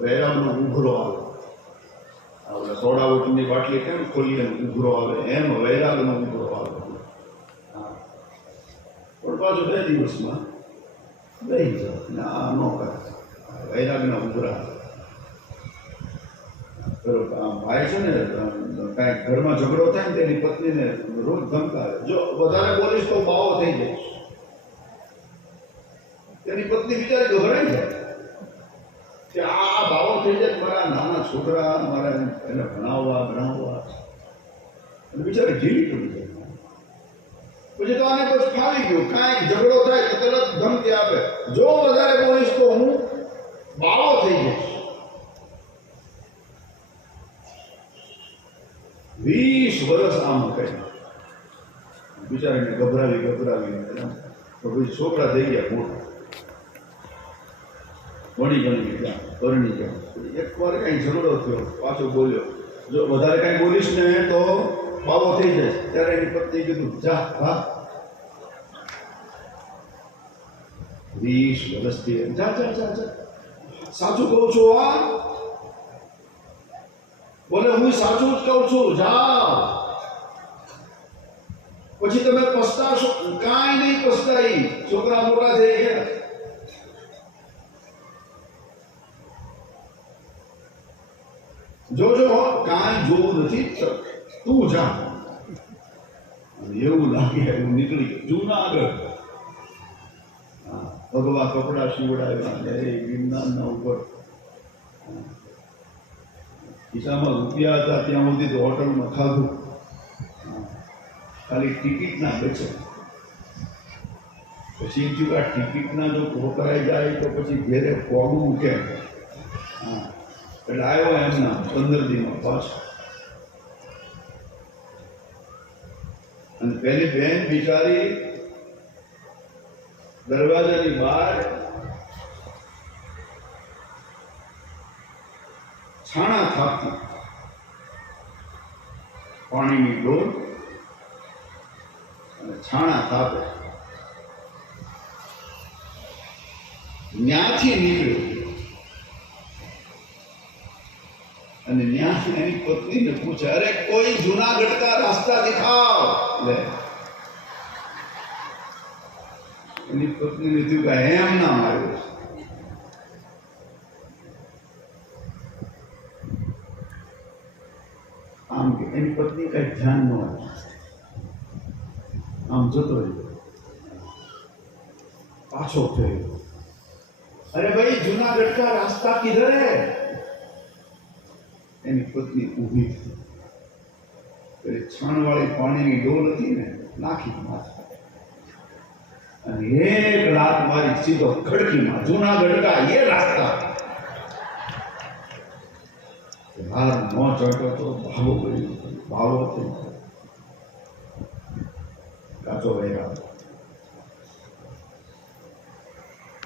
વેરામનો ઉઘરો આવે આપણે સોડા વોટરની બાટલી કેમ ખોલીએ ઉઘરો આવે એમ વૈરાગનો ઉઘરો આવે પણ પાછો બે દિવસમાં બે જાવ ના ન કરે વૈરાગના ઉઘરા ભાઈ છે ને કાંઈક ઘરમાં ઝઘડો થાય ને તેની પત્નીને રોજ ધમકાવે જો વધારે બોલીશ તો બાવો થઈ જઈશ તેની પત્ની બિચારી ગભરાઈ જાય કે આ થઈ જાય મારા નાના છોકરા મારા એને ભણાવવા ભણાવવા બિચારે ઢીલી પડી જાય પછી તો આને બસ ફાવી ગયો કાંઈક ઝઘડો થાય તો તરત ધમકી આપે જો વધારે બોલીશ તો હું બાળો થઈ જઈશ વીસ વર્ષ આમ કહે બિચારાને ગભરાવી ગભરાવી તો પછી છોકરા થઈ ગયા મોટા કોડી બની ગયા કોડી બની ગયા એકવાર કઈ શું બોલ્યો પાછો બોલ્યો જો વધારે કઈ બોલીશ ને તો માવો થઈ જશે ત્યારે ની પત્ની કીધું જા હા રીષ વદસ્તી જા ચાલ ચાલ સાચું કહો છો આ બોલે હું સાચું કહો છું જા પછી તમે પોસ્ટાર શું કાઈ નઈ પોસ્ટારી છોકરા મોટો થઈ ગયો જોજો કાંઈ જોવું નથી તું જા એવું લાગે એવું નીકળી જુનાગઢ ભગવા કપડા સીવડાવ્યા ત્યારે ગિરનારના ઉપર ખિસ્સામાં રૂપિયા હતા ત્યાં સુધી તો હોટલમાં ખાધું ખાલી ટિકિટ ના બચે પછી જો આ ટિકિટના જો ખોકરાઈ જાય તો પછી ઘેરે કોગવું કેમ હા એટલે આવ્યો એમના પંદર દીમાં પાછો અને પેલી બેન બિચારી દરવાજાની બહાર છાણા થાપતી પાણીની ડોલ અને છાણા થાપે ન્યાથી નીકળ્યું पत्नी ने अरे कोई जूनागढ़ का रास्ता दिखाओ ले पत्नी ने तू तो कहे हम ना हमारे पत्नी का ध्यान ना आम जो तो अरे भाई जूनागढ़ का रास्ता किधर है पत्नी उभी छान वाली पानी की डोल थी ने नाखी मात एक रात मारी सीधो खड़की मार जूना गड़का ये रास्ता हार न चढ़ो तो भावो भरी भावो तो काचो भाई